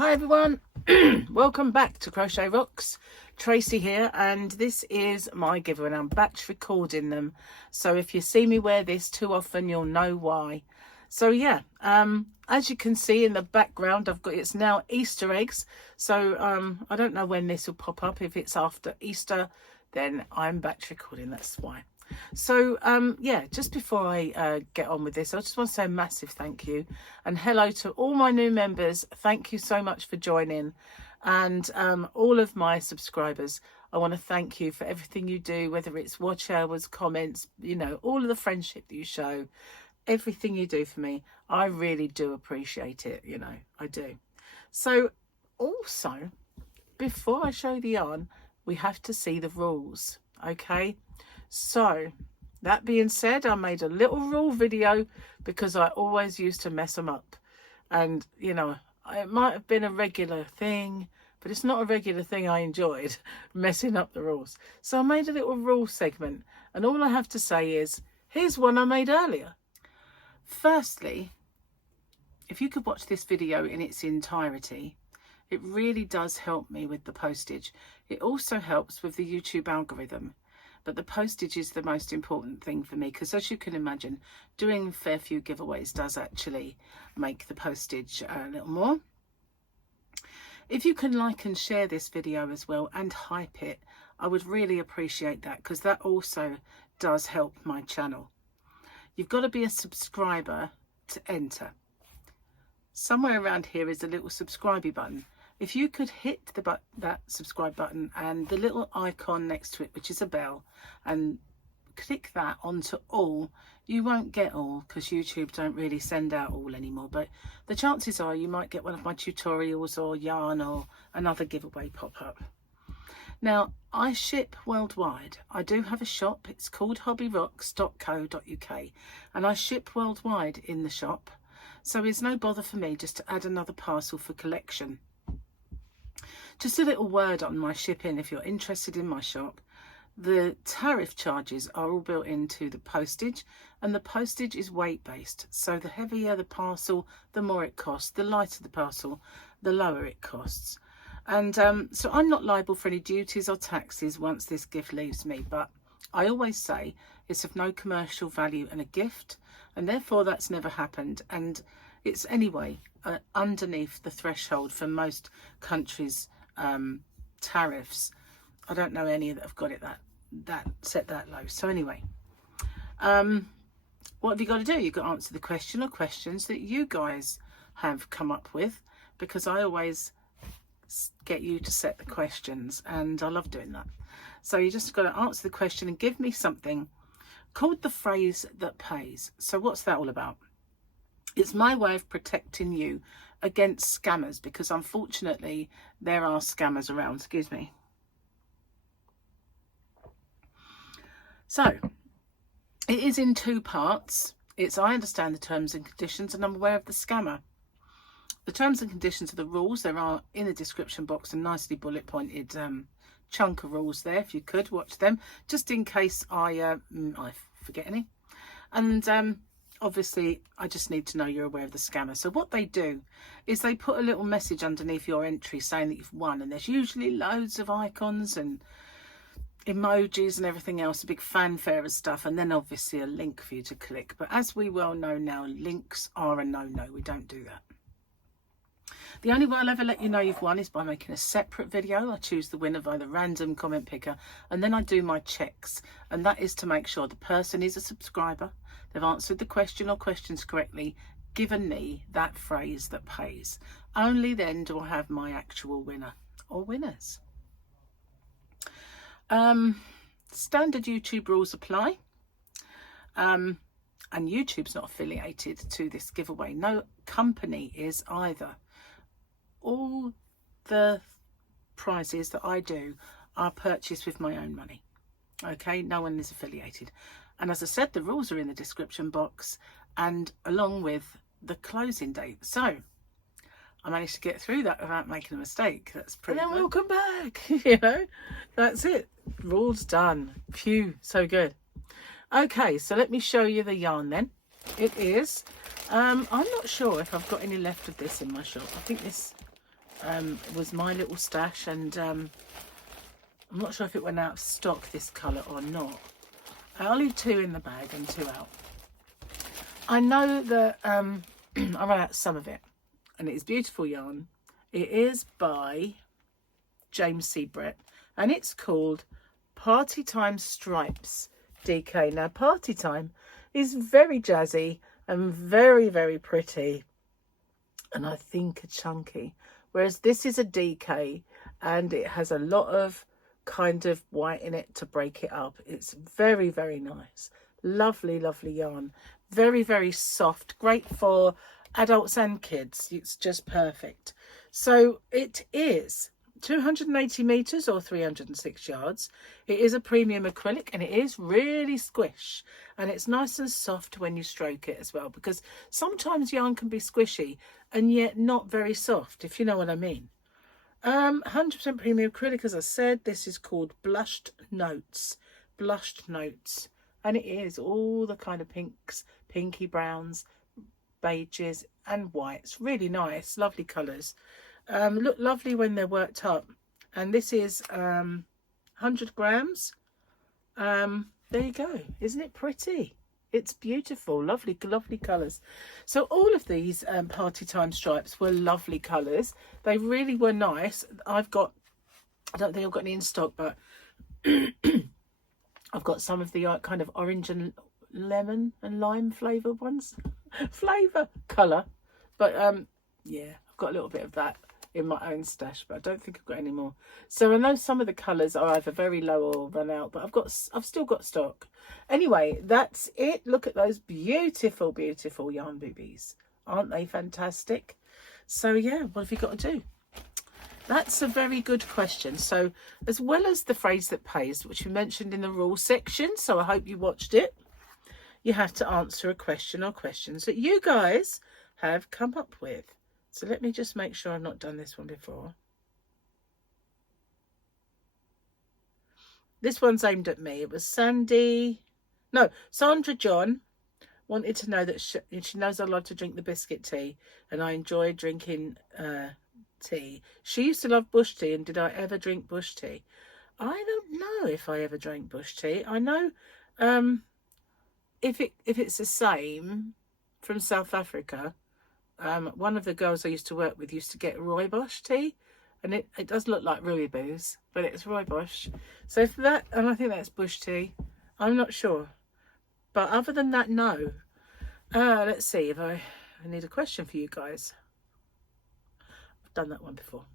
Hi everyone, welcome back to Crochet Rocks. Tracy here, and this is my giveaway and I'm batch recording them, so if you see me wear this too often you'll know why. So yeah, as you can see in the background, I've got, it's now Easter eggs, so I don't know when this will pop up. If it's after Easter, then I'm batch recording, that's why. So yeah, just before I get on with this, I just want to say a massive thank you and hello to all my new members. Thank you so much for joining, and all of my subscribers, I want to thank you for everything you do, whether it's watch hours, comments, you know, all of the friendship that you show, everything you do for me. I really do appreciate it, you know, I do. So also, before I show the yarn, we have to see the rules, okay? So that being said, I made a little rule video because I always used to mess them up, and you know, it might have been a regular thing, but it's not a regular thing I enjoyed, messing up the rules. So I made a little rule segment, and all I have to say is, here's one I made earlier. Firstly, if you could watch this video in its entirety, it really does help me with the postage. It also helps with the YouTube algorithm. But the postage is the most important thing for me, because as you can imagine, doing a fair few giveaways does actually make the postage a little more. If you can like and share this video as well and hype it, I would really appreciate that, because that also does help my channel. You've got to be a subscriber to enter. Somewhere around here is a little subscribe button. If you could hit that subscribe button and the little icon next to it, which is a bell, and click that onto all, you won't get all because YouTube don't really send out all anymore, but the chances are you might get one of my tutorials or yarn or another giveaway pop up. Now, I ship worldwide. I do have a shop. It's called hobbyrocks.co.uk, and I ship worldwide in the shop, so it's no bother for me just to add another parcel for collection. Just a little word on my shipping if you're interested in my shop. The tariff charges are all built into the postage, and the postage is weight based. So the heavier the parcel, the more it costs. The lighter the parcel, the lower it costs. And so I'm not liable for any duties or taxes once this gift leaves me. But I always say it's of no commercial value and a gift, and therefore that's never happened. And it's anyway underneath the threshold for most countries' tariffs. I don't know any that have got it that set that low. So anyway, what have you got to do? You've got to answer the question or questions that you guys have come up with, because I always get you to set the questions and I love doing that. So you just got to answer the question and give me something called the phrase that pays. So what's that all about? It's my way of protecting you against scammers, because unfortunately there are scammers around. Excuse me. So it is in two parts. It's I understand the terms and conditions, and I'm aware of the scammer. The terms and conditions are the rules. There are in the description box a nicely bullet pointed chunk of rules there. If you could watch them, just in case I forget any. And obviously, I just need to know you're aware of the scammer. So what they do is they put a little message underneath your entry saying that you've won. And there's usually loads of icons and emojis and everything else, a big fanfare of stuff. And then obviously a link for you to click. But as we well know now, links are a no-no. We don't do that. The only way I'll ever let you know you've won is by making a separate video. I choose the winner by the random comment picker, and then I do my checks. And that is to make sure the person is a subscriber, they've answered the question or questions correctly, given me that phrase that pays. Only then do I have my actual winner or winners. Standard YouTube rules apply. And YouTube's not affiliated to this giveaway. No company is either. All the prizes that I do are purchased with my own money. Okay, no one is affiliated. And as I said, the rules are in the description box, and along with the closing date. So I managed to get through that without making a mistake. That's pretty good. Welcome back. You know, that's it. Rules done. Phew, so good. Okay, so let me show you the yarn then. It is I'm not sure if I've got any left of this in my shop. I think this was my little stash, and I'm not sure if it went out of stock, this colour, or not. I'll leave 2 in the bag and 2 out. I know that I ran out some of it, and it is beautiful yarn. It is by James C. Brett, and it's called Party Time Stripes DK. Now, Party Time is very jazzy and very, very pretty, and I think chunky, whereas this is a DK and it has a lot of kind of white in it to break it up. It's very, very nice. Lovely, lovely yarn. Very, very soft. Great for adults and kids. It's just perfect. So it is 280 meters or 306 yards. It is a premium acrylic, and it is really squish, and it's nice and soft when you stroke it as well, because sometimes yarn can be squishy and yet not very soft, if you know what I mean. 100% premium acrylic, as I said. This is called Blushed Notes, and it is all the kind of pinks, pinky browns, beiges and whites. Really nice, lovely colours. Look lovely when they're worked up. And this is 100 grams. There you go. Isn't it pretty? It's beautiful. Lovely, lovely colours. So all of these Party Time stripes were lovely colours. They really were nice. I don't think I've got any in stock, but I've got some of the kind of orange and lemon and lime flavoured ones. Colour. But yeah, I've got a little bit of that in my own stash, but I don't think I've got any more. So I know some of the colours are either very low or run out, but I've still got stock. Anyway, that's it. Look at those beautiful, beautiful yarn boobies. Aren't they fantastic? So yeah, what have you got to do? That's a very good question. So as well as the phrase that pays, which we mentioned in the rules section, so I hope you watched it, you have to answer a question or questions that you guys have come up with. So let me just make sure I've not done this one before. This one's aimed at me. It was Sandra John wanted to know that she knows I like to drink the biscuit tea, and I enjoy drinking tea. She used to love bush tea, and did I ever drink bush tea? I don't know if I ever drank bush tea. I know if it's the same from South Africa. One of the girls I used to work with used to get rooibos tea, and it does look like rooibos, but it's rooibos. So for that, and I think that's bush tea. I'm not sure, but other than that, no. Let's see if I need a question for you guys. I've done that one before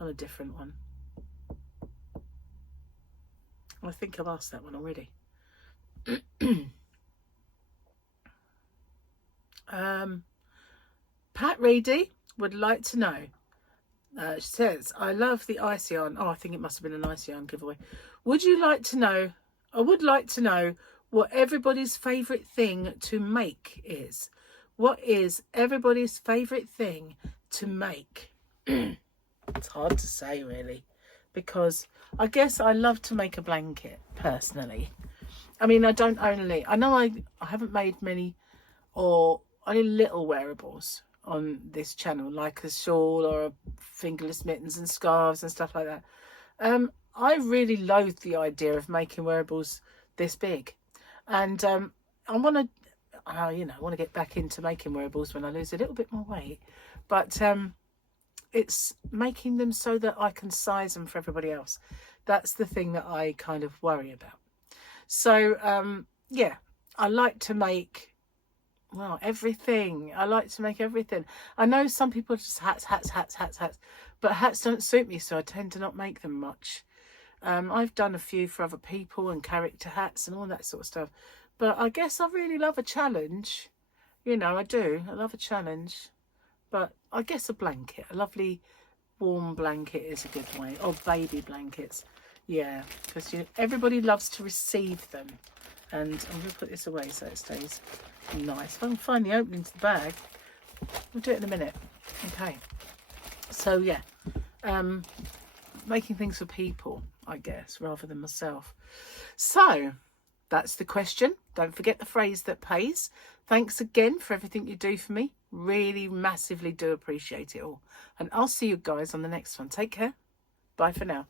on a different one. I think I've asked that one already. Pat Reedy would like to know, she says, I love the ice yarn. Oh, I think it must have been an ice yarn giveaway. I would like to know what everybody's favourite thing to make is. What is everybody's favourite thing to make? It's hard to say, really, because I guess I love to make a blanket, personally. I mean, I know I haven't made many or only little wearables on this channel, like a shawl or a fingerless mittens and scarves and stuff like that. I really loathe the idea of making wearables this big, and I want to get back into making wearables when I lose a little bit more weight, but it's making them so that I can size them for everybody else. That's the thing that I kind of worry about. So yeah, I like to make everything. I like to make everything. I know some people just hats, but hats don't suit me, so I tend to not make them much. I've done a few for other people and character hats and all that sort of stuff, but I guess I really love a challenge. You know, I do. I love a challenge, but I guess a blanket, a lovely warm blanket is a good way. Or baby blankets, yeah, because everybody loves to receive them. And I'm going to put this away so it stays nice. If I can find the opening to the bag, we'll do it in a minute. Okay. So yeah, making things for people, I guess, rather than myself. So that's the question. Don't forget the phrase that pays. Thanks again for everything you do for me. Really massively do appreciate it all. And I'll see you guys on the next one. Take care. Bye for now.